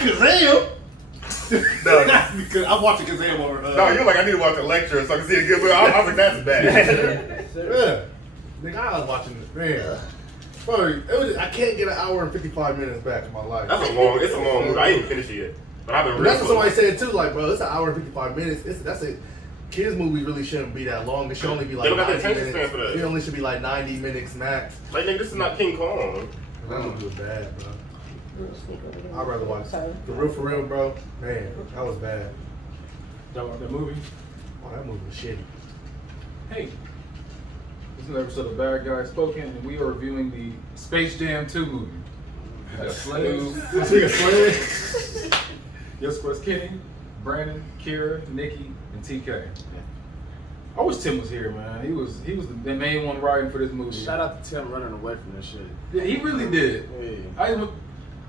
Kazam. No, That's because I'm watching Kazam over. no, you're like, I need to watch a lecture so I can see a good movie. I was like, that's bad. Yeah. Nigga, I was watching this, man. Bro, I can't get an hour and 55 minutes back in my life. It's a long movie. I ain't even finished it yet. But I've been really That's what somebody said too, like, bro, it's an hour and 55 minutes. That's it. Kids' movies really shouldn't be that long. It should only be like They don't got the 90 attention minutes. span for that. It only should be like 90 minutes max. Like, nigga, this is not King Kong. That movie was bad, bro. I'd rather watch For real, bro. Man, that was bad. The movie. Oh, that movie was shitty. Hey, this is an episode of Bad Guys Spoken, and we are reviewing the Space Jam 2 movie. Slave. Yes, of course, Kenny, Brandon, Kira, Nikki, and TK. I wish Tim was here, man. He was the main one riding for this movie. Shout out to Tim running away from this shit. Yeah, he really did. Yeah.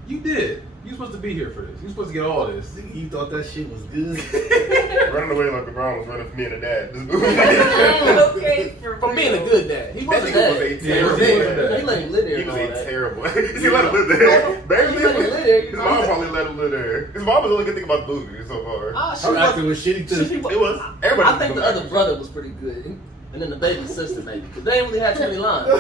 You did. You supposed to be here for this. You supposed to get all this. You thought that shit was good? Running away like LeBron was running for me and the dad. This movie. Okay, For being a good dad. He That wasn't nigga was bad. a terrible Yeah, dad. He let him live there. He was and all a that. terrible. He let him live there. Barely He let him live there. His mom probably let him live there. His mom was the only good thing about the movie so far. Ah, Her acting was shitty too. It was. Everybody I think was the other acting. brother was pretty good. And then the baby sister maybe. Because they ain't really had too many lines. The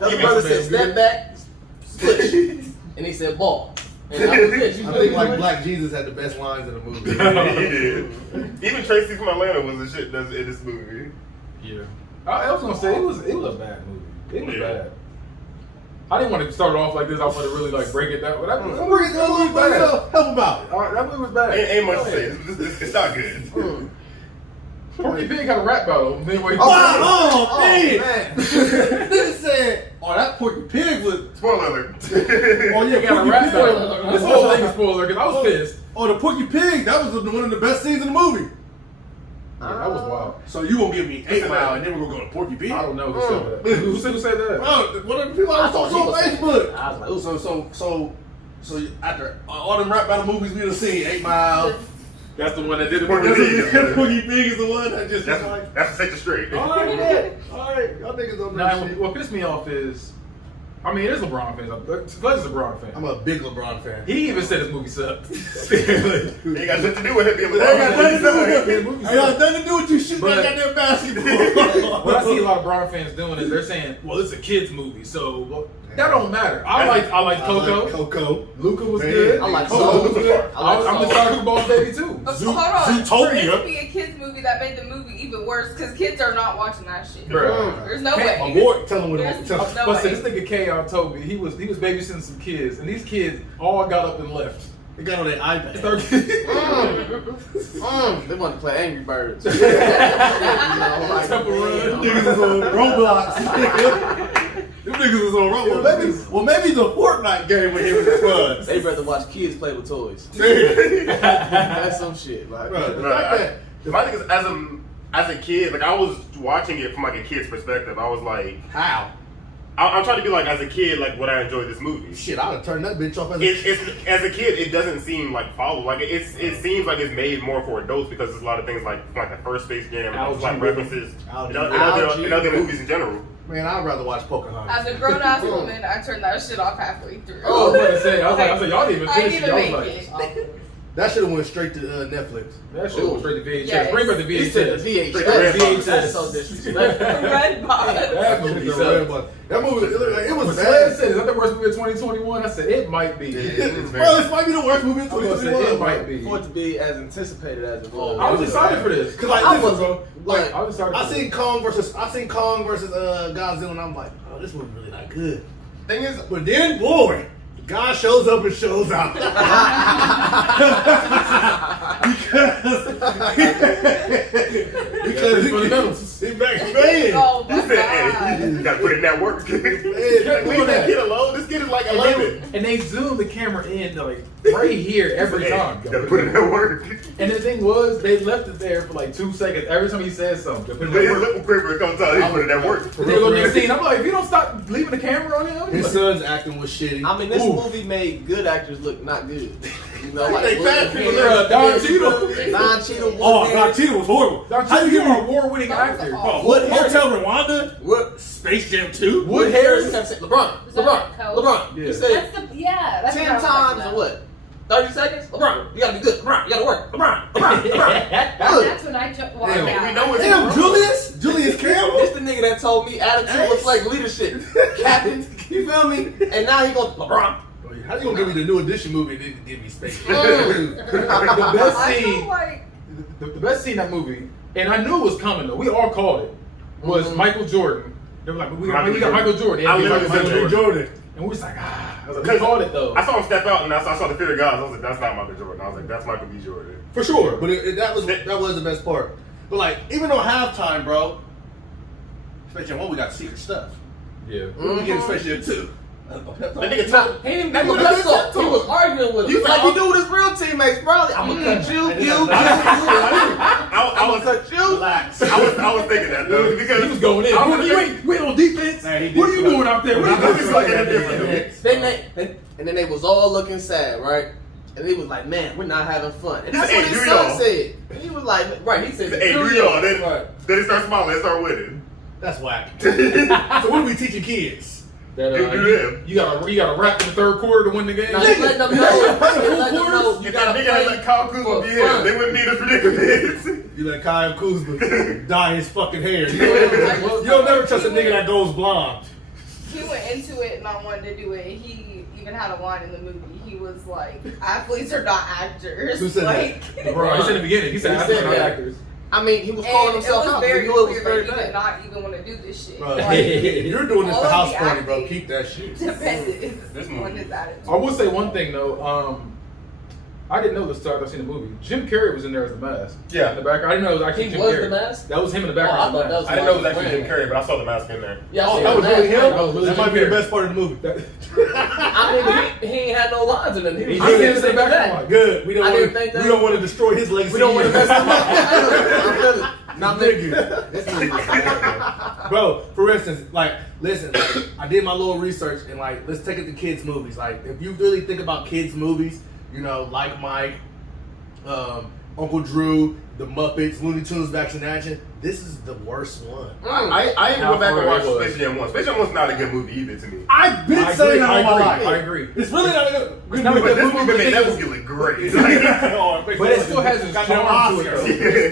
other brother said step back, switch. And he said ball. And I was good. I think like Black Jesus had the best lines in the movie. He did. Even Tracy from Atlanta was the shit that's in this movie. Yeah. I was gonna say it was a bad movie. It was Yeah. bad. I didn't want to start it off like this. I wanted to really like break it down, but that movie Help was bad. him out. That movie was bad. Ain't much to say. It's not good. Porky Pig had a rap battle midway. Oh, man. man. Nigga said, oh, that Porky Pig was. Spoiler alert. Oh, yeah, He got a Porky rap Pig. battle. This whole thing is spoiler because I was pissed. Oh, the Porky Pig, that was one of the best scenes in the movie. Yeah, that was wild. So you gonna give me 8 Mile and then we're gonna go to Porky Pig? I don't know who said that. Who said that? Bro, one of the people I saw on Facebook. I was like, So after all them rap battle movies we done seen, 8 Mile. That's the one that did it. Porky Pig. Porky Pig is the one that just That's like. to set you straight. Alright, man. Alright, y'all niggas don't know Now, shit. what pissed me off is, I mean, it is LeBron fans. Glad is a LeBron fan. I'm a big LeBron fan. He even said his movie sucked. Ain't got nothing to do with it being It ain't got nothing to do with it. Movie Ain't got nothing to do with you shooting But- that goddamn basketball. What I see a lot of Bron fans doing is they're saying, "Well, it's a kids movie, so well, that don't matter." I like Coco. Coco. Luca was Man. good. I like Coco Soul. was good. I'm just talking about Baby too. Hold on. For it Zootopia. to be a kids movie that made the movie even worse because kids are not watching that shit. Bruh. There's no Hey, way. Award. Tell him what There's tell no him. But way. this nigga K.R. Toby, he was babysitting some kids, and these kids all got up and left. They got on their iPad. They want to play Angry Birds. Temple Run. Niggas is on Roblox. Them niggas is on Roblox. Well, maybe the Fortnite game with him was fun. They'd rather watch kids play with toys. That's some shit. Like, Bro, the Right. fact that My thing is, as a kid, like I was watching it from like a kid's perspective. I was like, how? I'm trying to be like, as a kid, like would I enjoy this movie? Shit, I'd have turned that bitch off as It's as a kid, it doesn't seem like follow. Like it seems like it's made more for adults because there's a lot of things like the first Space Jam, and like references in other movies in general. Man, I'd rather watch Pocahontas. As a grown ass woman, I turned that shit off halfway through. I was about to say, I was like, y'all didn't even I finish didn't it. I even was make like, it. That should have went straight to Netflix. that shit was straight to VHS. Yes. Bring back the he said VHS. the VHS. Straight to Red That's Box. so disrespectful. Red box. That movie The sucked. red button. That movie, it When was Slam bad. said, "Is that the worst movie of 2021?" I said, "It might be." Bro, this might be the worst movie in I was gonna say, 2021. it might be. For it to be as anticipated as it was. I was excited for this. Cause like, I listen, was- bro, like I was excited. I for seen Kong versus Godzilla, and I'm like, oh, this movie really not good. Thing is, But then, boy, God shows up and shows out. because he back man. Oh he my said, "Hey, god. you gotta put in that work." Leave doing that kid alone. This kid is like And 11. they zoom the camera in like right here every Hey, time. you gotta put in that work. And the thing was, they left it there for like 2 seconds every time he said something. They put it His in work. lip quiver comes out. He put in that work. They go next scene. I'm like, if you don't stop leaving the camera on him, His son's acting was shitty. I mean, this Ooh. movie made good actors look not good. You know, like They fat people William there. Don Pearce, Cheadle. Don Cheadle. Oh, Woodhead. Don Cheadle was horrible. Don How you Cheadle, give an him award-winning actor. Wood Hotel Rwanda? What? Space Jam 2? Wood Harris kept saying, LeBron. Is that Yeah. That's He the said, Yeah, that's 10 what I was times thinking in what? 30 seconds? LeBron, you gotta be good. LeBron, you gotta work. LeBron. Good. That's when I took walked Damn, out. we know it's Damn, Julius Campbell. This the nigga that told me attitude looks like leadership. Captain, you feel me? And now he go, LeBron. How you gonna give me the new edition movie and then give me Space Jam? The best I feel scene, like the best scene in that movie, and I knew it was coming though. We all called it. Was Michael Jordan. They were like, we got Michael Jordan. I Yeah, literally Michael said Jordan. And we was like, I was like, we called it though. I saw him step out and I saw the Fear of God. I was like, that's not Michael Jordan. I was like, that's Michael B. Jordan. For sure, but that was the best part. But like, even on halftime, bro, Space Jam 1, we got secret stuff. Yeah. When we get Space Jam 2. That nigga told He didn't give him a pep talk. He was arguing with him. You Like thought- he do with his real teammates, bro. I'm gonna cut you. I was cut you. Relax. I was thinking that though because He was going in. You ain't on defense. Nah, he did. What are you doing out there? What are you doing? looking at different. And then they was all looking sad, right? And he was like, man, we're not having fun. And that's Hey, what his do son y'all. said. And he was like, right, he said, Hey, do y'all? Then Right. they start smiling. They start winning. That's whack. So what are we teaching kids? That, You do them. you gotta rap in the third quarter to win the game. Now, just let them know. Let them know you If that gotta nigga had play let Kyle Kuzma for be here, fun. they wouldn't be in this predicament. You let Kyle Kuzma dye his fucking hair. You don't never trust a nigga that goes blonde. he went into it and I wanted to do it. He even had a line in the movie. He was like, "Athletes are not actors." Who said like, that? Bro, he said in the beginning. He said, He "Athletes said are not that. actors." I mean, he was calling And it himself was out. very He knew it was clear very that he bad. did not even want to do this shit. Bro, Like, you're doing this all to of house the party, bro. acting Keep that shit. depended This on movie. his attitude. I will say one thing though. I didn't know this until after I seen the movie. Jim Carrey was in there as the mask. Yeah. In the background. I didn't know it was actually He Jim was Carrey. the mask? That was him in the Oh, I background. thought that was I didn't know it was actually Jim Carrey, but I saw the mask in there. Yeah, I Oh, seen that was mask. really him? That was really That might be Jim the Carrey. best part of the movie. I mean, he ain't had no lines in it. He He was did just in the back. background. Good. We I didn't don't think that- want to destroy his legacy. We don't want to mess him up. I feel it. Not making Nigga. This movie was bad, bro. For instance, like, listen, like, I did my little research and like, let's take it to kids' movies. Like, if you really think about kids' movies, you know, like Mike, Uncle Drew, the Muppets, Looney Tunes, Back in Action. This is the worst one. I ain't How go back and far watch it was. Space Jam 1. Space Jam 1's not a good movie either to me. I've been I saying agree, that all my life. I agree. It's really not a good It's not a But good this movie, movie made that but movie look great. But it still has its charm to it though.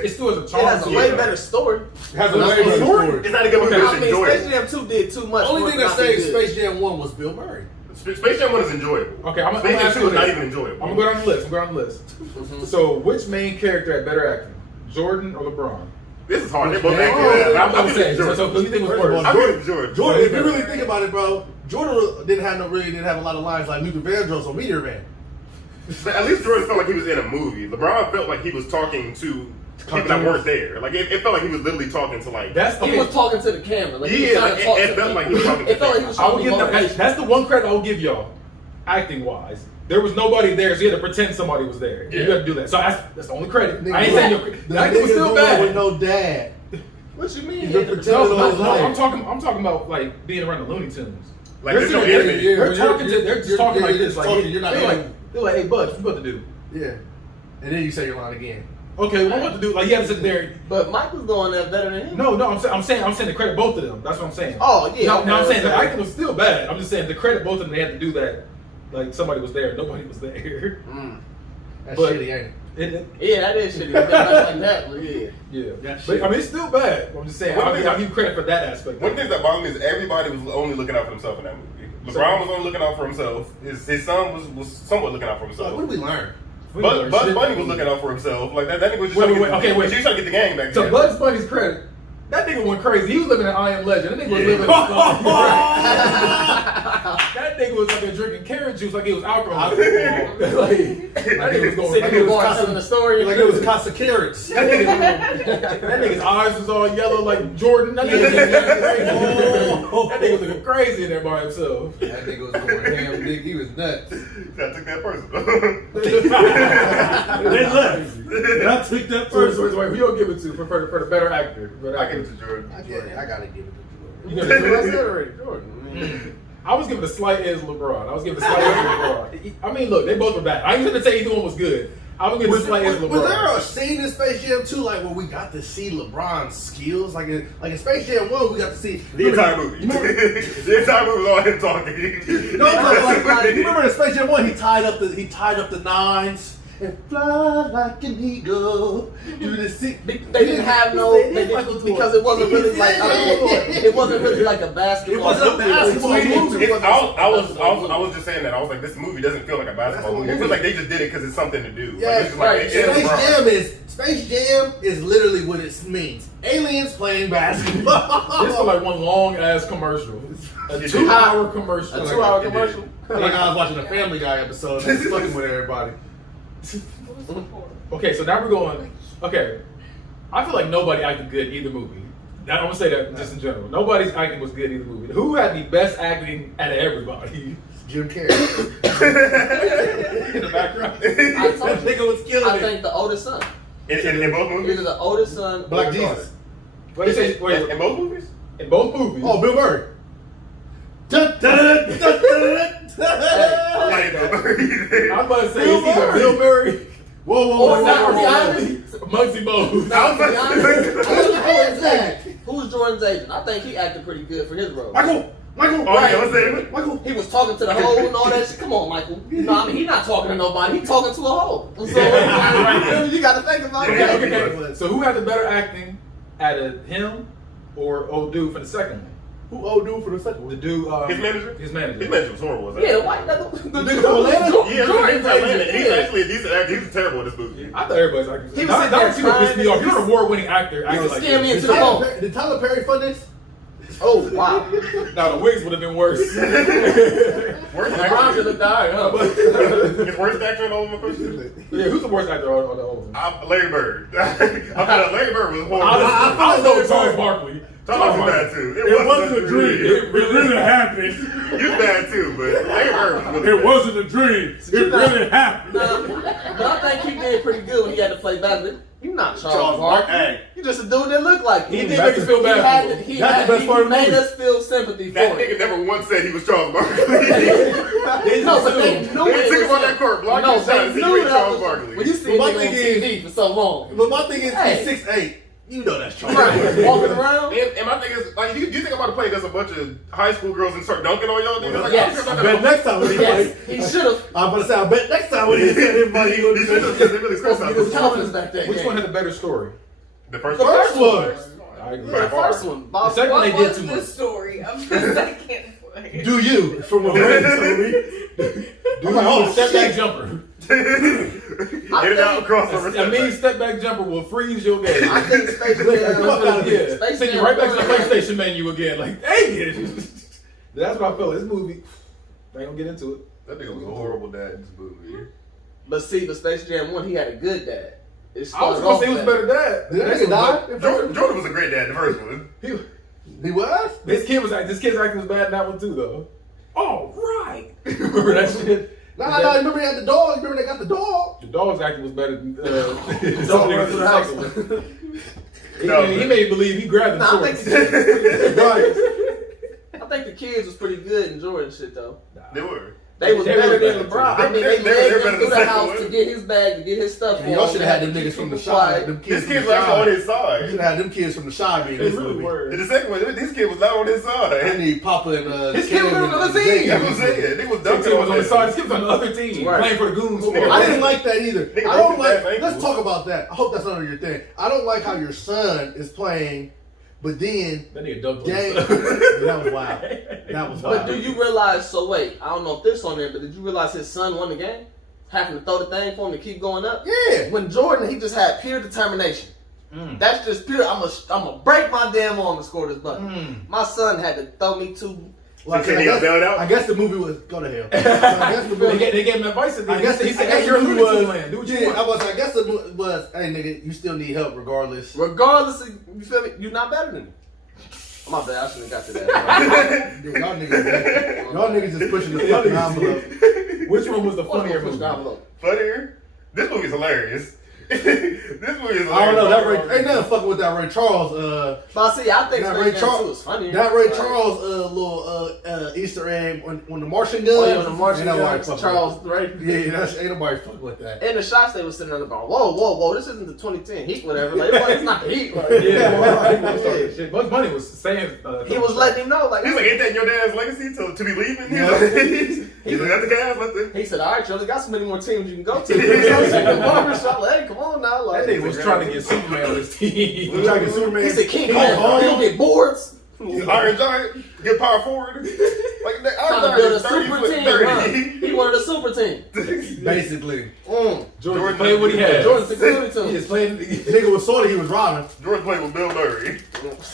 It still has a It charm has a to way it. better story. has a way better story. It's not a good movie, Okay. but I it's mean, Space enjoyable. Jam 2 did too much. Only for it thing to that not be saved good. Space Jam 1 was Bill Murray. Space Jam 1 is enjoyable. Okay, I'm Space gonna Jam ask 2 you is not this. even enjoyable. I'm gonna go down the list. I'm gonna go down the list. So, which main character had better acting, Jordan or LeBron? This is hard. They both make I'm it. saying. So, who do you think was First of worse? all, I'm giving Jordan. Jordan, if you really think about it, bro, Jordan didn't have a lot of lines like Luther Vandross or Meteor Man. At least Jordan felt like he was in a movie. LeBron felt like he was talking to people that weren't there. Like it felt like he was literally talking to like. That's He okay. was talking to the camera. Like, he was Yeah, trying like, to talk it to felt people. like he was talking to It felt like he was I will trying give to them. motivate. That's the one credit I will give y'all, acting wise. There was nobody there, so you had to pretend somebody was there. Yeah. You had to do that. So that's the only credit. Nigga, I ain't saying the your acting was nigga still doing bad. it with no dad. What you mean? He's He had been to pretending pretend all his somebody- life. I'm talking about like being around the Looney Tunes. Like, They're there's no sitting there, enemy. they're talking to, they're just talking like this. Like talking, you're not they're enemy. like, they're like, hey, Bud, what you about to do? Yeah. And then you say your line again. Okay, what I'm about to do? Like you have to sit there. But Mike was doing that better than him. No, I'm saying to credit both of them. That's what I'm saying. Oh yeah. No, I'm saying the okay. acting was still bad. I'm just saying to credit both of them. They had to do that. Like somebody was there, nobody was there. That's But- shitty, ain't it? Yeah, that is shitty. It been like that, but yeah. Yeah, That's but shit. I mean it's still bad. I'm just saying I'll give credit for that aspect. One thing that bothered me is everybody was only looking out for themselves in that movie. LeBron was only looking out for himself. His son was somewhat looking out for So himself. what did we learn? Bugs Bunny was looking out for himself. Like that nigga was just Wait, trying to wait, get okay, wait. He was trying to get the gang back So together. Bugs Bunny's credit, that nigga went crazy. He was living in I Am Legend. That nigga was living. That nigga was like drinking carrot juice like it was alcohol. Like, that nigga was going. Sitting Like in it the bar was telling the story. Like it was Casa Carrots. that nigga's eyes was all yellow like Jordan. That nigga was looking crazy in there by himself. That nigga was going ham, dick. He was nuts. I took that personal. They left. And I took that first. So who you gonna give it to for the better actor? I give it to Jordan. I gotta give it to You Jordan. gonna I give said it already, Jordan. I was giving a slight edge to LeBron. I was giving a slight edge to LeBron. I mean, look, they both were bad. I ain't gonna say either one was good. I was gonna play as LeBron. Was there a scene in Space Jam 2 like where we got to see LeBron's skills? Like in Space Jam 1, we got to see the entire movie. The entire movie was all him talking. No, like, you remember in Space Jam 1, he tied up the nines and fly like an eagle through the sea. They didn't have no because it wasn't really like it wasn't really like a basketball. It wasn't a basketball movie. I was just saying that. I was like, this movie doesn't feel like a basketball movie. It feels like they just did it because it's something to do. Yeah, like, Space Jam is literally what it means. Aliens playing basketball. This is like one long ass commercial. A 2-hour commercial. A 2-hour commercial. Like I was watching a Family Guy episode and fucking with everybody. Okay, so now we're going. Okay, I feel like nobody acted good either movie. I'm gonna say that just in general. Nobody's acting was good either movie. Who had the best acting out of everybody? Jim Carrey. In the background. I think think the oldest son. In both movies? Either the oldest son Black or Jesus. What did you say? Wait, In both movies? in both movies. Oh, Bill Murray. I was about to say it's either Bill Murray. Whoa. Muggsy Bogues. Who's Jordan's agent? I think he acted pretty good for his role. Michael. Oh, yeah, what's that? Michael. He was talking to the hole and all that shit. Come on, Michael. You know, I mean, he's not talking to nobody. He's talking to a hole. So you got to think about it. Okay. So who had the better acting out of him or old dude for the second one? Who old dude for the second one? The dude, His manager? His manager. His manager was horrible, wasn't Yeah, it? why? The nigga from Atlanta? Yeah, Jordan's Atlanta. agent. He's actually a decent actor. He was terrible in this movie. I thought everybody's acting. He was sitting That there pissed me off. You're an award-winning actor. Acting like scared me this. into the phone. Did Tyler Perry fund this? Oh, wow. Now the wigs would have been worse. Worst LeBron actor? should have died, huh? His worst actor in all of my questions? Yeah, who's the worst actor on the old one? Larry Bird. I thought Larry Bird was horrible. I was going Charles Barkley. Charles was bad too. It wasn't a dream. It really happened. He was bad too, but Larry Bird was It wasn't a dream. It really happened. But I think he did pretty good when he had to play basketball. You're not Charles Barkley. Hey. You just a dude that looked like him. He did make us feel bad for him. He That's the best part of the made movie. us feel sympathy for That him. nigga never once said he was Charles Barkley. No, but they knew They it took was him on that him. court, blocked No, his shot, they and he knew was that Charles was Barkley. when you see But my him on thing is- TV for so long. But my thing is, Hey. he's 6'8". You know that's Charles. Right, walking around. And my thing is, like, you think I'm about to play against a bunch of high school girls and start dunking on y'all niggas? Like, Yes. I bet next time when he Yes, plays, he should have. I'm gonna say, I bet next time when he said everybody, he He should have just really Supposed to get his criticized confidence back there. Which one had the better story? the first The first one. I agree. The first one. The second one What they did was too the much. story of the second one? Do you from a Brady story? I'm like, oh, Step back shit. jumper. Get it out across the A mean step back jumper will freeze your game. I think Space Fuck out of Jam. here. Yeah, Space send you Jam right back to the one. PlayStation menu again. Like, dang it. That's what I felt. This movie, I ain't gonna get into it. That nigga was a horrible dad in this movie. But see, the Space Jam 1, he had a good dad. It I was started gonna off say he was bad. better dad. Did that nigga die? Jordan was a great dad in the first one. He was? This kid's acting was bad in that one too, though. All right. Remember that shit? Nah, remember they had the dog. Remember they got the dog. The dog's acting was better than The some dog niggas run in through the the house. second one. No, He made believe he grabbed the Nah, I shorts. think the kids was pretty good in Jordan shit though. They were. They was They better were than better, LeBron. too. I mean, They they were led better him than through the the second house one. to get his bag, to get his stuff. And y'all should have had them niggas from the shy. Them His kids kids from were the actually on shy. his You side. should have had them kids from the shy being in this movie. In the second one, this kid was not on his I side. need Papa and His kid was Cam on the other and team. Jake. That's what I'm saying. They was His dunking kid was on the that. side. His kid was on the other team, Right. playing for the Goons. I didn't like that either. Nigga I don't broke his like. ass Let's ankle. talk about that. I hope that's not your thing. I don't like how your son is playing, but then That nigga dunked on Dang, himself. that was wild. That was wild. But do you realize? So wait, I don't know if this on there, but did you realize his son won the game, having to throw the thing for him to keep going up? Yeah. When Jordan, he just had pure determination. That's just pure. I'm gonna break my damn arm to score this button. My son had to throw me two. Well, So he got bailed out? I guess the movie was go to hell. So I guess the movie. They gave him advice at the I end. guess He said, "Hey, the you're a movie Looney Tunes was. man. Do what you Yeah, want." I guess the movie was. Hey, nigga, you still need help regardless. Regardless of, you feel me? You're not better than me. My bad, I shouldn't have got to that. Dude, y'all niggas just pushing the fucking envelope. Which one was the funnier Push movie? the envelope. Funnier? This movie's hilarious. This movie is. I don't know. That Ray, ain't nothing fucking with that Ray Charles. But see, I think that Space Ray Jam Charles 2 was funny. That Ray Charles little Easter egg when the Martian guns. Oh, yeah, when the Martian ain't nobody guns, fucking Charles, with right? Yeah, that's ain't nobody fucking with that. And the shots they was sitting on the bar. Whoa, this isn't the 2010 Heat, whatever. Like, it's not the Heat. Like, Yeah, Bugs Bunny was saying. He was letting him know, like, He's like, ain't that your dad's legacy to be leaving? He's like, that's the guys. He said, all right, Joe, got so many more teams you can go to. The barbershop, like, hey, come on now. Like, That nigga was trying to get Superman on his team. We're trying to get Superman. he said, King King Kong, Kong. he don't get boards. Iron Giant, get power forward. Like that Trying to Iron build a Giant is 30 super foot team, 30. huh? He wanted a super team. Basically. Jordan played what he had. Jordan security He team. just playing. Nigga was sorta he was robbing. Jordan played with Bill Murray.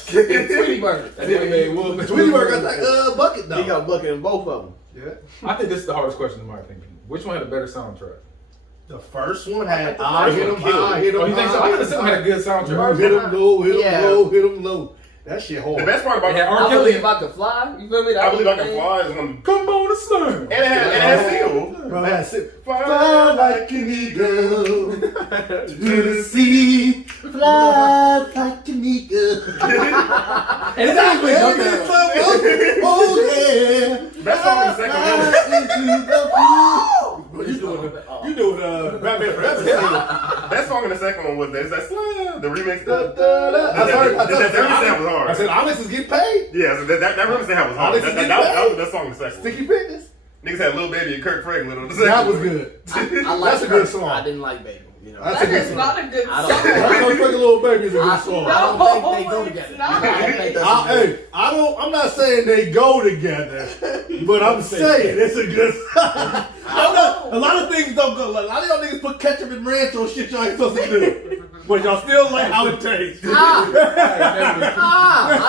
Tweety Bird. That nigga made Will. Tweety Bird got that bucket though. He got a bucket in both of them. Yeah. I think this is the hardest question in my opinion. Which one had a better soundtrack? The first one had The I first hit one him killed high, it. hit him Oh, you think so? I high, thought the second one had a good soundtrack. hit him low, hit him Yeah. low, hit him low. That shit hard. The best part about It had R. I Kelly. believe I could fly. You feel me? I believe I can fly is when Come on and slam. and it had Seal. Bro, I had fly like an eagle to the sea. Fly like an eagle. Exactly. Oh yeah. Best song in the second one. You doing Batman Forever? Best song in the second one was that Slam, the remix. That That was hard. I said, Onyx is getting paid. Yeah, so that remix they had was hard. Onyx is getting paid. That was the best song in the second one. Sticky Fitness. Niggas had Lil Baby and Kirk Franklin on the second That was one. good. I like That's a good Kirk. song. I didn't like Baby. You know. That's a That good is song. not a good I song. don't- That motherfucking Little Baby is a good song. I don't think they go No, together. it's not. I don't think that's Hey, I'm not saying they go together, but I'm saying it's a good song. A lot of things don't go. Like, a lot of y'all niggas put ketchup and ranch on shit y'all ain't supposed to do. But y'all still like how it tastes. I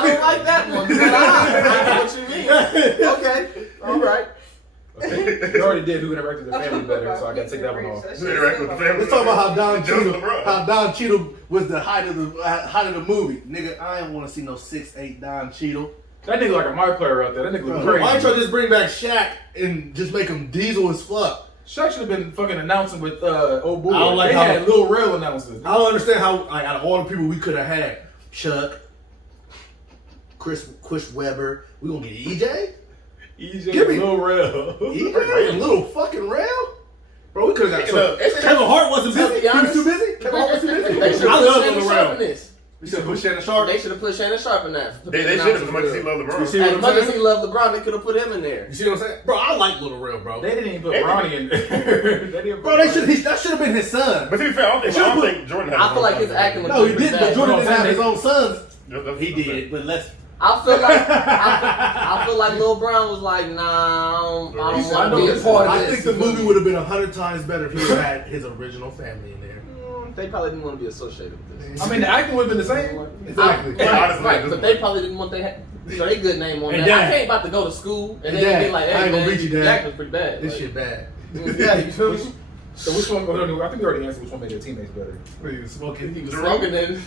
don't like that one. But I know what you mean. Okay, all right. You already did Who Directed the Family better, so I gotta take that one off. Who Directed the Family? Let's talk about LeBron. how Don Cheadle was the height of the movie. Nigga, I ain't want to see no 6'8" Don Cheadle. That nigga like a my player out there. That nigga look crazy. Why ain't y'all just bring back Shaq and just make him diesel as fuck? Shaq should have been fucking announcing with old boy. I don't like they how- had Lil Rel announcers. I don't understand how, like, out of all the people we could have had, Chuck, Chris Webber, we gonna get EJ? EJ Give me- Lil Rel. EJ? Little fucking Rel? Bro, we could have got Speaking of- Kevin Hart wasn't To busy. be He was honest- too busy? Kevin Hart was too busy? They should I have love put Shannon Little Sharp Rel. in this. We should put Shannon Sharp. They should have put Shannon Sharp in that. They should have, as much as he loved You LeBron. see what As I'm much as he saying? loved LeBron, they could have put him in there. You see what I'm saying? Bro, I like Little Rel, bro. They didn't even put Ronnie in there. They didn't Bro, that should have been his son. But to be fair, I don't think Jordan had I feel like his acting was No, he did, but Jordan No, didn't have his they- own sons. He He did, but let's. I feel like Lil Brown was like, nah, I don't want to be a part of I this. think the movie would have been 100 times better if he would have had his original family in there. They probably didn't want to be associated with this. I mean, the acting would have been the same. Exactly. Right, but they probably didn't want they good name on And that. Dad. I ain't about to go to school and And then Dad, be like, I hey ain't gonna man, beat you, your Dad. acting's pretty bad. This Like, shit bad. yeah, you feel me? So which one? I think we already answered which one made their teammates better. He was smoking. He was smoking then.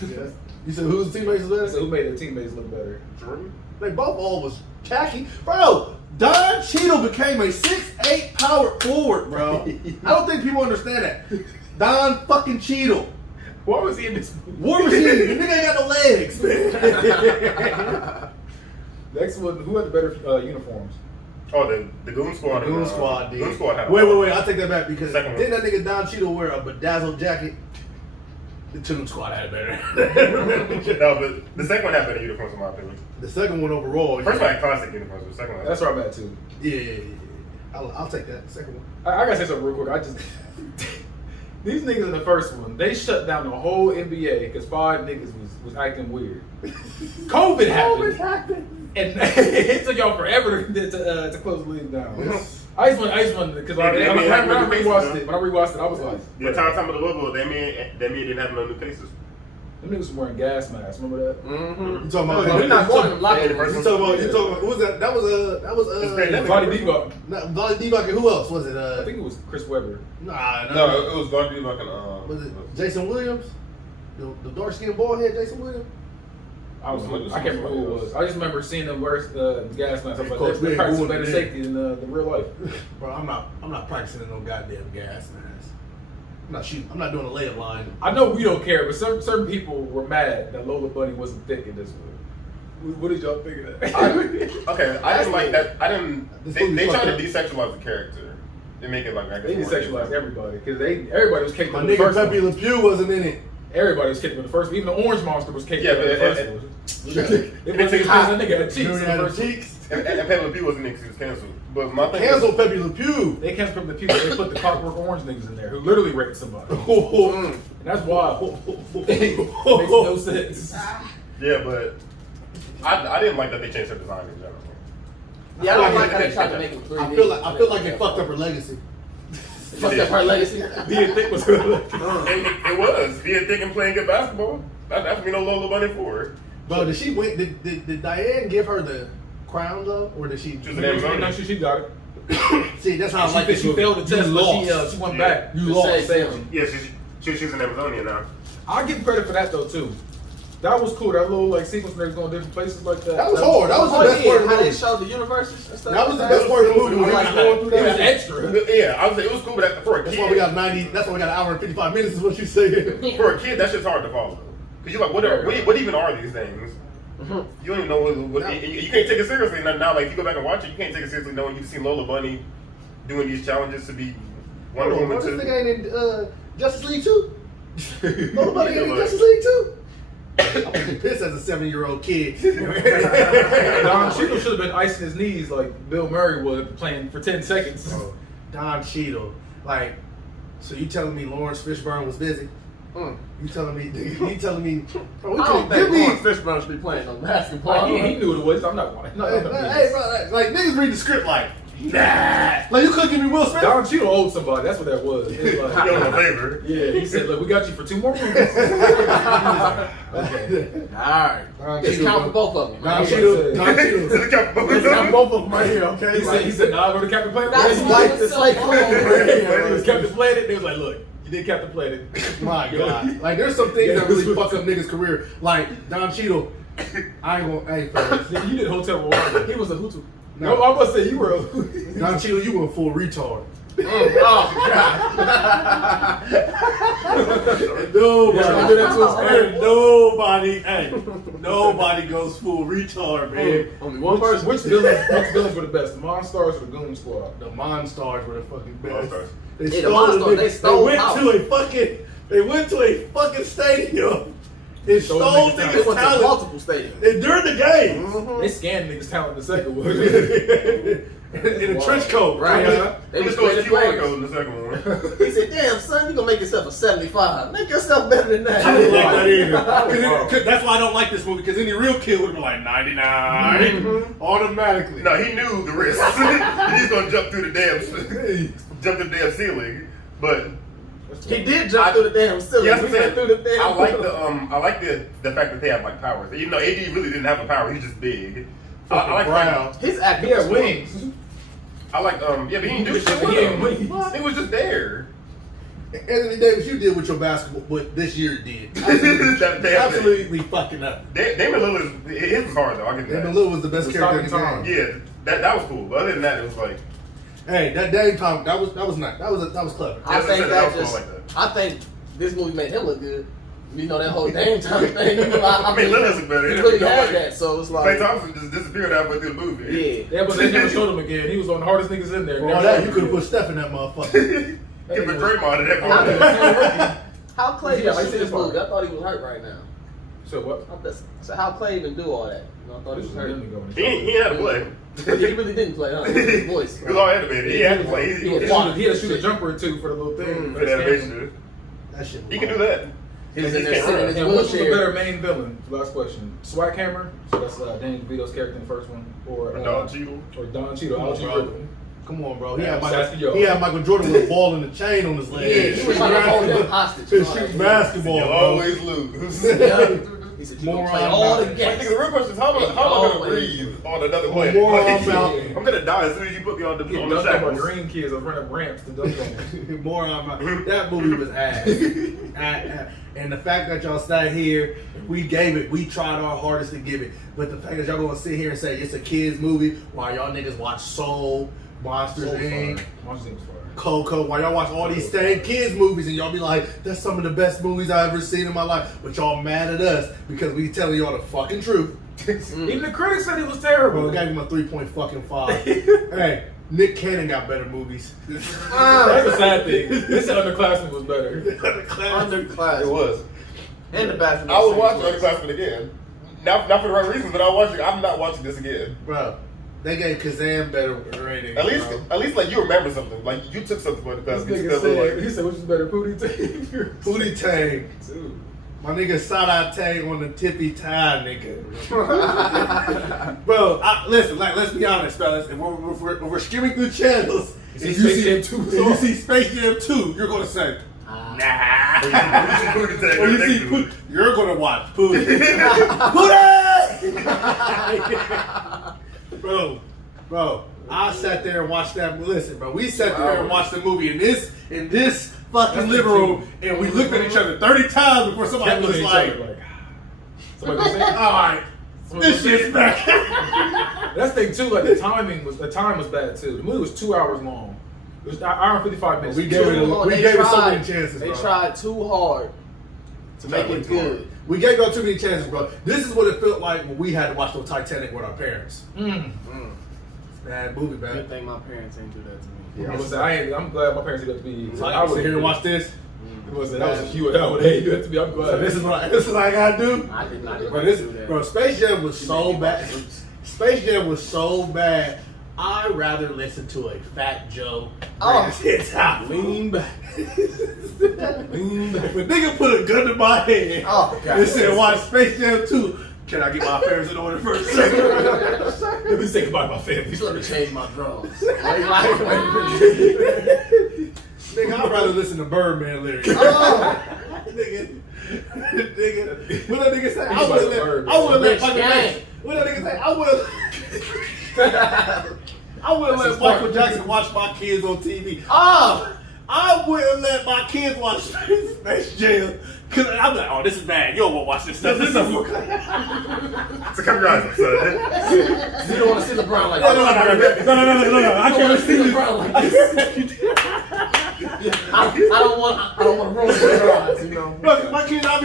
You said whose teammates was So better? who made their teammates look better? Jordan. They both all was khaki. Bro, Don Cheadle became a 6'8" power forward, bro. I don't think people understand that. Don fucking Cheadle. Why was he in this movie? War Machine. The nigga ain't got no legs, man. Next one, who had the better uniforms? Oh, the Goon Squad. The Goon Squad did. Goon Squad had Wait. I'll take that back because Second one. didn't that nigga Don Cheadle wear a bedazzled jacket? The Goon Squad had better. No, but the second one had better uniforms in my opinion. The second one overall. First one had classic uniforms, but the second one. That's where I'm at too. Yeah. I'll take that. Second one. I gotta say something real quick. I just these niggas in the first one, they shut down the whole NBA because 5 niggas was acting weird. COVID happened, and it took y'all forever to close the league down. I just want because when I rewatched it, I was like, The time of the bubble, that mean didn't have no new cases. them niggas was wearing gas masks. Remember that? Mm-hmm. You talking about? We're not going to them locker Yeah, the rooms. first You talking about? Who was that? That was Vonnie Divac. Vonnie Divac and who else was it? I think it was Chris Webber. Nah, No, it was going to be like an. Was it Jason Williams? The dark skinned bald head Jason Williams? I can't remember who it was. I just remember seeing them wear the gas mask. I was like, Coach, we they're ain't practicing going better to safety than the real life. Bro, I'm not practicing in no goddamn gas mask. I'm not doing a layup line. I know we don't care, but certain people were mad that Lola Bunny wasn't thick in this one. What did y'all think of that? I didn't like that. I didn't. This They movie tried to fucked up. desexualize the character. They make it like I guess They more desexualized different. everybody because everybody was capable My in the nigga first Pepe one. Le Pew wasn't in it. Everybody was capable in the first one. Even the orange monster was capable Yeah, in the but first one. They It put takes that nigga had cheeks in Dude, the had first one. cheeks. And Pepe Le Pew wasn't in 'cause he was canceled. But my thing Cancel Pepe Le Pew. They canceled from the people. They put the Clockwork Orange niggas in there who literally raped somebody. Oh, And that's wild. Makes no sense. Yeah, but I didn't like that they changed her design in general. Yeah, I don't I like how they tried to make him 3D. I feel like it fucked up her legacy. Fucked up her legacy. Being thick was good. It was being thick and playing good basketball. That's me no Lola Bunny for. Bro, did she win? Did Diane give her the crown though, or did she? Just an Amazonian. No, she got it. See, that's how I like this She movie. failed the test, You but lost. she went Yeah. back. You to lost. save him. Yeah, she's an Amazonian now. I'll give credit for that though too. That was cool. That little like sequence where they're going different places like that. That was hard. That was the Oh, best yeah, part of the how they movie. showed the universes and stuff. That was the like best part of the movie. It When was they was like going through It was that. extra. Yeah, I was it was cool, but for a That's kid, why we got 90. That's why we got an hour and 55 minutes. Is what you said. for a kid, that shit's hard to follow. Cause you're like, what even are these things? You don't even know what you can't take it seriously now. Like if you go back and watch it, you can't take it seriously knowing you see Lola Bunny doing these challenges to be Wonder Woman This too. nigga ain't in Justice League 2. Nobody ain't in Look. Justice League 2. I'm gonna be pissed as a 7-year-old kid. Don Cheadle should have been icing his knees like Bill Murray was playing for 10 seconds. Don Cheadle, like, so you telling me Lawrence Fishburne was busy? You telling me? Bro, I don't think Lawrence Fishburne should be playing no basketball. He knew what it was. I'm not going. Hey, bro, like niggas read the script like, nah. Like you couldn't give me Will Smith. Don Cheadle owed somebody. That's what that was. It was You like, know, a favor. yeah, he said, "Look, we got you for 2 more movies." Okay. Alright. Don It's Cheadle, count for both of them. Don Yeah. Cheadle. Don Cheadle. Let's count both of them right here, okay? He said, "Nah, I go to Captain Planet." That's He why was it's so cold. It was Captain Planet. They was like, "Look, you did Captain Planet." My God, like there's some things that really fuck up niggas' career. Like Don Cheadle, I ain't gonna. Hey, fellas. Nigga, you did Hotel Rwanda. He was a Hutu. No, I must say you were. Don Cheadle, you went full retard. Oh, God. Nobody goes full retard, man. Only one person. Which villains were the best? The Monstars or the Goon Squad? The Monstars were the fucking best. Monstars. They Yeah, the stole Monstars, the- they stole went power. to a fucking. They went to a fucking stadium and Stole stole niggas' They niggas' went to talent multiple stadiums. and during the game. They scanned niggas' talent in the second one. In a trench coat, Right. Yeah. They He was just goes creative QR players. code in the second one. He said, "Damn, son, you gonna make yourself a 75. Make yourself better than that." I didn't like that either. 'Cause that's why I don't like this movie. Because any real kid would have been like 99 automatically. No, he knew the risk. He's gonna jump through the jump to the damn ceiling. But He did jump through the damn ceiling. yeah, that's He what I'm went through the saying. damn I like the fact that they have like powers. You know, AD really didn't have a power. He's just big. I like Brown. His acting He had was wings. I like yeah, but he didn't do shit He with had him. wings. He was just there. Anthony Davis, you did what your basketball, what this year did. Absolutely. Absolutely fucking up. Damon Lillard, his was hard though. I get that. Damon Lillard was the best The character in the stopping game. time. Yeah, that was cool. But other than that, it was like Hey, that Dame Tom, that was nice. That was clever. I Yes, I think said that that was just. like that. I think this movie made him look good. You know that whole Dame Time thing. You know, I mean, Lillard's look better. He You really know, had like, that, so it's Klay like, Thompson just disappeared halfway through the movie. yeah. Yeah, but they never showed him again. He was one of the hardest niggas in there. For all that, you could have put Steph in that motherfucker. Give a Draymond in that How moment. How Clay Yeah, even I shoot see this this part. movie? I thought he was hurt right now. So what? So how Clay even do all that? You know, I thought he was hurt. He had to play. He really didn't play, huh? His voice. He was all animated. He had to play. He was He had to shoot a jumper or two for the little thing. for the animation. That shit. He can do that. He was He in there can't sitting in run. his And which was the wheelchair. better main villain? Last question. Swag Hammer. So that's Danny DeVito's character in the first one, or Don Cheadle. or Don Cheadle. Come on, I'll bro. choose Come on, bro. He Yeah, had that's the Michael. He had Michael Jordan with a ball and a chain on his leg. Yeah, he was trying to hold him hostage. He shoots basketball, You'll bro. always lose. Yeah. He said, "You gonna Moron play all the mountain. I think games." the real question is how am I gonna breathe on another planet? Moron Like, mountain. I'm gonna die as soon as you put me on the Get on dunked the on by shackles. green kids. I was running up ramps to dunk on them. Moron. That movie was ass. And the fact that y'all sat here, we tried our hardest to give it. But the fact that y'all gonna sit here and say it's a kids movie while y'all niggas watch Soul, Monsters Inc., Coco, while y'all watch all these same kids movies and y'all be like, that's some of the best movies I've ever seen in my life. But y'all mad at us because we telling y'all the fucking truth. Even the critics said it was terrible. Bro, I gave him a 3.5. Hey, Nick Cannon got better movies. That's a sad thing. This Underclassmen was better. It was. And the bathroom. I would watch Underclassmen again. Not for the right reasons, but I'm not watching this again. Bro, they gave Kazam better ratings. At least like you remember something. Like you took something from This Underclassmen. nigga said, he said, which is better, Pootie Tang? Pootie Tang. Dude. My nigga Sada Tang on the tippy tie, nigga. Bro, listen, like, let's be honest, fellas. If we're skimming through channels, if you see Space Jam 2, you're gonna say, nah. Or you see Pootie, you're gonna watch Pootie. Pootie! Bro, I sat there and watched that. Listen, bro, we sat there and watched the movie in this fucking living room, and we looked at each other 30 times before somebody was like, somebody was saying, all right, this shit's back. That's the thing too. Like the time was bad too. The movie was 2 hours long. It was an hour and 55 minutes. We gave it so many chances. They bro. tried too hard to make it good. We gave y'all too many chances, bro. This is what it felt like when we had to watch the Titanic with our parents. Bad movie, man. Good thing my parents ain't do that to me. Yeah, I'm glad my parents did that to me. So I was here to watch this. That was a huge. That would hate do that to me. I'm glad. So this is what I gotta do. I did not do that. Bro, Space Jam was so bad. Space Jam was so bad. I'd rather listen to a Fat Joe hits out. Lean back. Lean back. If a nigga put a gun to my head and said, watch Space Jam 2, can I get my affairs in order first? Let me say goodbye to my family. Let me change my drums. Nigga, I'd rather listen to Birdman lyrics. Nigga, what that nigga say? I would've let Michael Jackson. What that nigga say? I wouldn't let Michael Jackson watch my kids on TV. I wouldn't let my kids watch Space Jam. Cause I'm like, oh, this is bad. You don't want to watch this stuff. This stuff. So come your eyes up, son. You don't want to see LeBron like No. I can't see LeBron like this. I don't want to ruin their eyes, you know. Look, my kids, my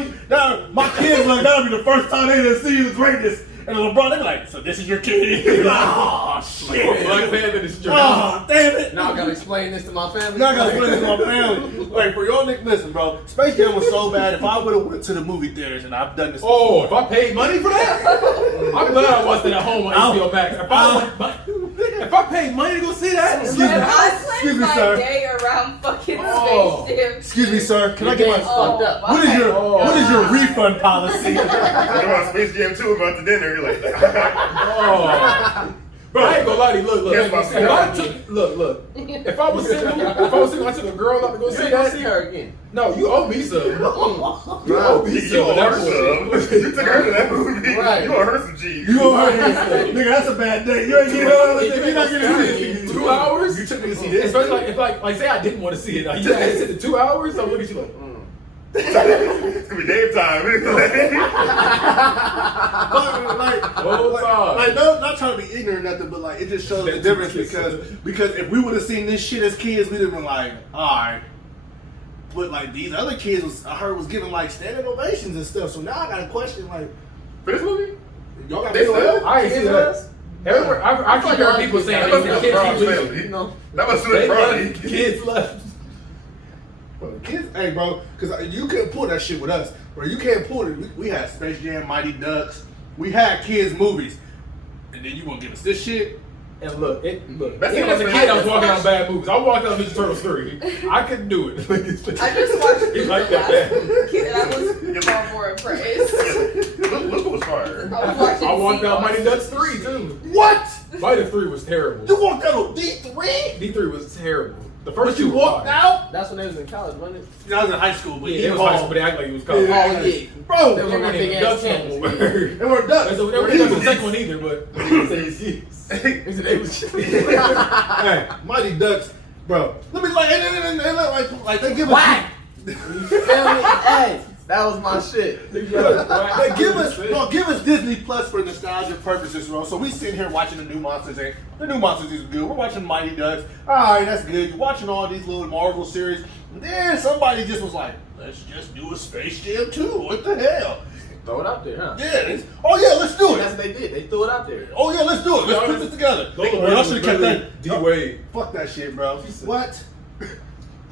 kids like that'll be the first time they done see the greatness. And LeBron, they be like, so this is your kid? Oh, shit. Black Panther, this is your Oh, damn it. Now I gotta explain this to my family. Now I gotta explain this to my family. Like, for y'all niggas, listen, bro. Space Jam was so bad. If I would have went to the movie theaters and I've done this Oh, before, if I paid money for that? I'm glad I watched it at home on HBO Max. If I paid money to go see that, I planned my sir. day around fucking Space Jam. Excuse me, sir. Can I get my fucked up? What is your refund policy? You want Space Jam 2 about the dinner? You're like, Bro, I ain't gonna lie to you. Look. Here's my Look. If I was single, I took a girl out to go You see ain't gonna that. see her again. No, you owe me some. You owe me you some. owe her some. You took her to that movie. Right. You owe her some G's. You over here, nigga? That's a bad day. You ain't getting her. You're not gonna see it. 2 hours? You took me to see this. Especially like say I didn't want to see it. Like, you had to sit the 2 hours. I'm looking at you like. It's gonna be Dave time. Like, not trying to be ignorant or nothing, but like it just shows the difference because if we would have seen this shit as kids, we'd have been like, alright. But like these other kids I heard was giving like standing ovations and stuff. So now I got a question like, For this movie? y'all got They still? I ain't see that. Everywhere, I keep hearing people saying That they must the be LeBron's kids family. you know, That must be they LeBron. left, kids left. Bro, kids, hey, bro, because you couldn't pull that shit with us, bro. You can't pull it. We had Space Jam, Mighty Ducks. We had kids movies, and then you gonna give us this shit? And look, That's even the as a only kid, I was thing- walking on bad movies. I walked out Ninja Turtles 3. I couldn't do it. I just watched He it like that. and I was far more impressed. Look was fire. I walked out Mighty Ducks 3 too. What? Mighty 3 was terrible. You walked out on D3? D3 was terrible. The first But you two walked were fire. out? That's when they was in college, wasn't it? I was in high school, but Yeah, it was high school, but they act like it was college. Yeah. Oh yeah. Bro, They They were weren't big even ass Ducks no cannons. more. they weren't ducks. They weren't Ducks in the second one either, but Hey, Mighty Ducks, bro. Let me like, and like they give us. Family, hey, That was my shit. Hey, give us Disney Plus for nostalgia purposes, bro. So we sitting here watching the new Monsters Inc. The new Monsters is good. We're watching Mighty Ducks. All right, that's good. You're watching all these little Marvel series. And then somebody just was like, let's just do a Space Jam 2. What the hell? Throw it out there, huh? Yeah. Let's do And that's it. what they did. They threw it out there. Oh, yeah, let's do it. Let's put this together. Y'all should have kept that. D-Wade. Fuck that shit, bro. What?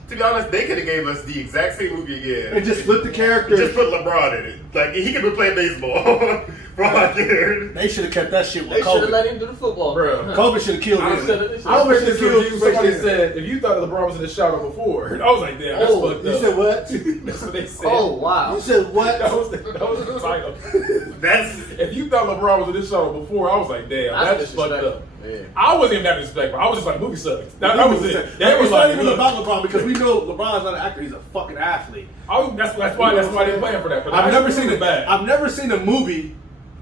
To be honest, they could have gave us the exact same movie again. And just flip the character. Just put LeBron in it. Like, he could be playing baseball. For all I cared. They should have kept that shit with They should have Kobe. let him do the football. Bro. Kobe should have killed I him. should've- I read this killed review. Somebody Space Jam. said, if you thought LeBron was in the shower before, I was like, damn, that's Oh, fucked You up. said what? That's what they said. Oh, wow. You said what? That was the title. That's If you thought LeBron was in this show before, I was like, damn, that's fucked up. Yeah. I wasn't even that disrespectful. I was just like, movie sucked. That was it. That was It's like, not even look. about LeBron because we know LeBron's not an actor. He's a fucking athlete. That's why they're playing for that. But I've never seen it bad. I've never seen a movie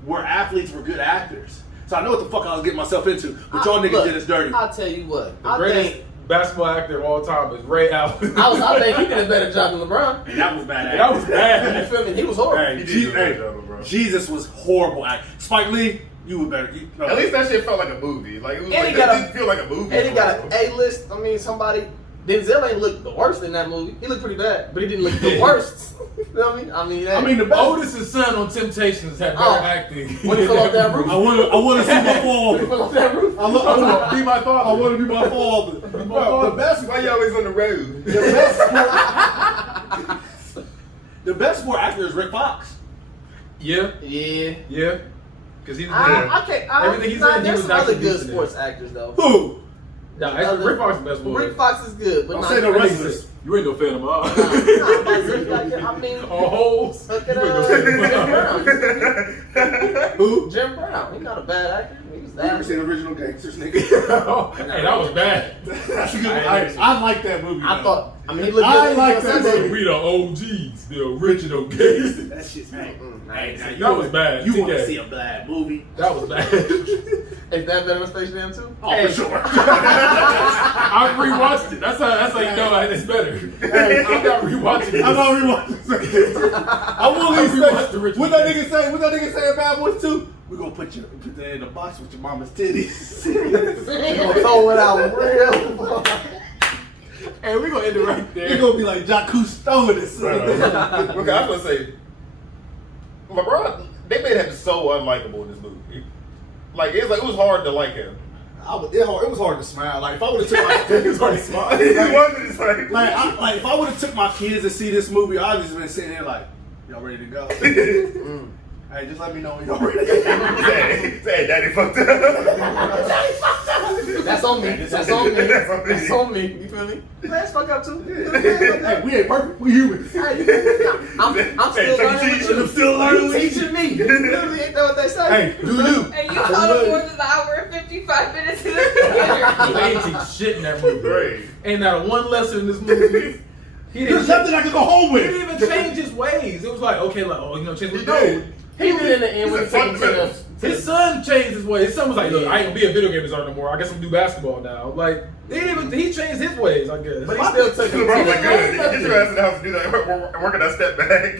where athletes were good actors. So I know what the fuck I was getting myself into. But y'all niggas Look, did us dirty. I'll tell you what. The I greatest think basketball actor of all time is Ray Allen. I think he did a better job than LeBron. And that was bad. That was You bad. feel me? He was horrible. Hey, He did do a better job, bro. Jesus was horrible acting. Spike Lee, you were better. At least that shit felt like a movie. Like, it was And like, he got it a- didn't feel like a movie. And he got an A-list. I mean, somebody. Denzel ain't look the worst in that movie. He looked pretty bad, but he didn't look the worst. You know what I mean? I mean, the best. Otis's son on Temptations had better acting. When he fell off that roof. I want to see my He fell father. off that roof. I want to be my father. I want to be my father. Bro, the best. Why you always on the road? The best sport actor is Rick Fox. Yeah, Yeah. yeah. Because he's I can't. Everything he's in, he there's was some other actually good decent in. sports actors though. Who? Rick Fox is the best boy. Rick Fox is good, but I'm not saying the good. wrestlers. You ain't no fan of mine. I mean, On holes. look You at ain't no Jim fan Brown. Who? Jim Brown. He's not a bad actor. He was You ever that. seen Original Gangsters, nigga? Hey, that was bad. That's a good. I- I like that movie. I though. thought. I mean, he looked I good. like that movie. We the OGs, the original gangsters. That shit's hey, Hey, now that was bad. You want to TK. see a bad movie? That was bad. Is that better than Space Jam 2? Oh, for sure. I rewatched it. That's how you know it's better. I'm not rewatching this. I'm not rewatching. I will I leave rewatched the space. original. What that nigga say? What that nigga say in Bad Boys 2? We're gonna put that in a box with your mama's titties. He gonna throw it out real. Hey, we're gonna end it right there. You're gonna be like Jacques Cousteau in this. Okay, I was gonna say, LeBron, they made him so unlikable in this movie. Like it was hard to like him. It was hard to smile. Like if I would have took my It was hard to smile. He wasn't just like, like if I would have took my kids to see this movie, I'd just been sitting there like, y'all ready to go? Hey, just let me know when y'all ready to go. say, Daddy fucked up. That's on me. That's on me. That's on me. You feel me? Let's fuck up too. Hey, we ain't perfect. We human. I'm still learning. I'm still learning. You teaching me. You literally ain't know what they say. Hey, do you? And you thought of more than an hour and 55 minutes in this theater. He ain't teach shit in that movie. Right. Ain't not one lesson in this movie. He There's didn't, nothing I can go home he with. didn't even change his ways. It was like, okay, like, oh, you know, change his He ways. did. He did in the end when he took him to the. His son changed his ways. His son was like, look, I ain't gonna be a video game designer no more. I guess I'm gonna do basketball now. Like, he changed his ways, I guess. But he still took him. LeBron was to good. the- Get your ass in the house and do that. Working that step back.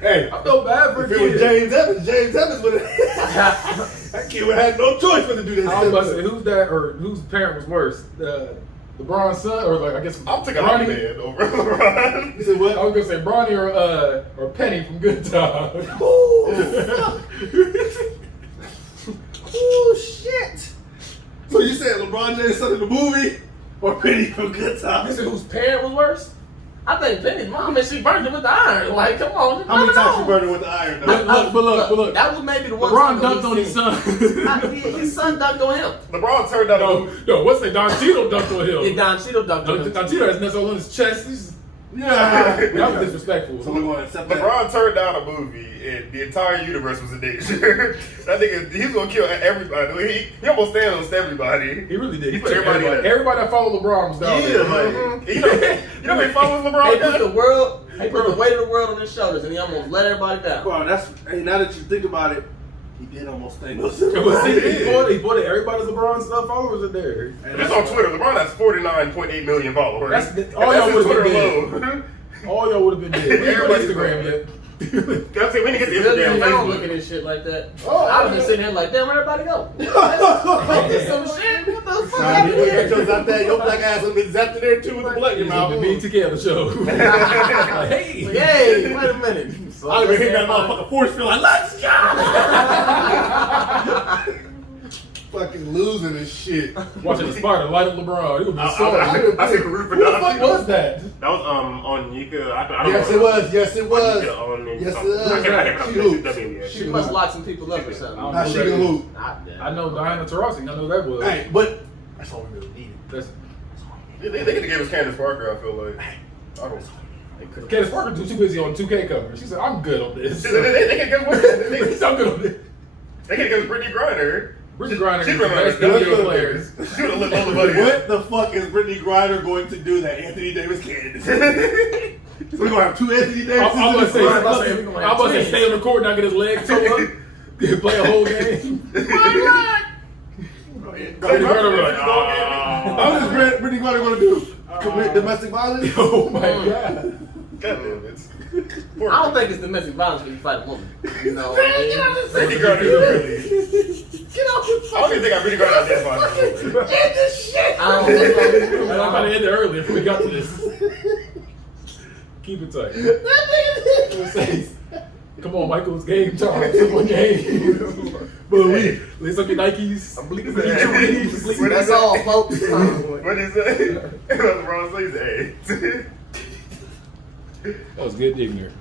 Hey, I felt bad for if it was him. James Evans would have. That kid would have had no choice but to do that. I was about to say, who's that, or whose parent was worse? LeBron's son, or like, I guess, I'm taking Bronny? Aquaman over LeBron. You said I what? was gonna say Bronny or Penny from Good Times. Oh shit! So you said LeBron James son of the movie or Penny from Good You Times? said whose parent was worse? I think Penny's mom, and she burned him with the iron. Like, come on. How many times you burned it with the iron? But Though? look. That was maybe the one. LeBron time dunked on his son. His son dunked on him. LeBron turned out No, what's that? Don Cheadle dunked on Yeah, him. Don Cheadle dunked on him. Don Cheadle has nuts all on his chest. Yeah. That was disrespectful. So we're going to accept that. LeBron turned down a movie and the entire universe was in danger. That nigga, he was gonna kill everybody. He almost Thanos everybody. He really did. He He put took everybody everybody. in. Everybody that followed LeBron was down Yeah, there. like, You know how many followers They LeBron put the got? world, they put the weight of the world on his shoulders, and he almost let everybody down. Bro, hey, now that you think about it, he did almost Thanos. He put everybody's LeBron's followers in there. Just on Twitter, LeBron has 49.8 million followers. That's all y'all his would've Twitter been alone. All y'all would have been dead. Everybody's Instagram yet. I'm saying we didn't get the Really, Instagram. I don't look Facebook. at this shit like that. Oh, I would been sitting here like, damn, where everybody go? Some shit. What the fuck Nah, happened you here? get out there, your black ass would be zapped in there too with the blood in your mouth. The BT Taylor show. Like, hey. Hey, wait a minute. I'd have been hitting that motherfucking force field like, let's go! fucking losing this shit. Watching the Sparta light up LeBron. He would be I sorry. said root for Who the fuck Dodgy. was that? That was on Nika. I don't Yes, know. it was. Yes, it was. Nika on Yes, something. it was. I can't She remember. hoops. WNBA. She must lock some people up or something. I Now don't she know can who that is. hoop. I know Diana Taurasi. I know that was. Hey, but that's all we really needed. That's, They could have gave us Candace Parker, I feel like. I don't Candace Parker too busy on 2K cover. She said, I'm good on this. They could have I'm good on this. given us Brittany Griner. Brittany Griner She is the remembers best that. NBA players. She would have looked all the money. What the fuck is Brittany Griner going to do that Anthony Davis can't? So we're gonna have two Anthony Davis. I'm gonna say, I'm about to say, we gonna have I'm gonna say twins. stay on the court and not get his legs toe up. Play a whole game. Brittany Griner was like, How is Brittany Griner gonna do? Commit domestic violence? Oh my god. God damn it. I don't think it's domestic violence when you fight a woman. You know, Brittany Griner is really. Get off your I don't even think I really got out that far. I don't I'm about to end it early if we got to this. Keep it tight. Come on, Michael, it's game time. It's one game. But let's look at Nikes. I'm bleeding. Get your rings. That's all, folks. What is that? LeBron says, hey. That was good, ignorant.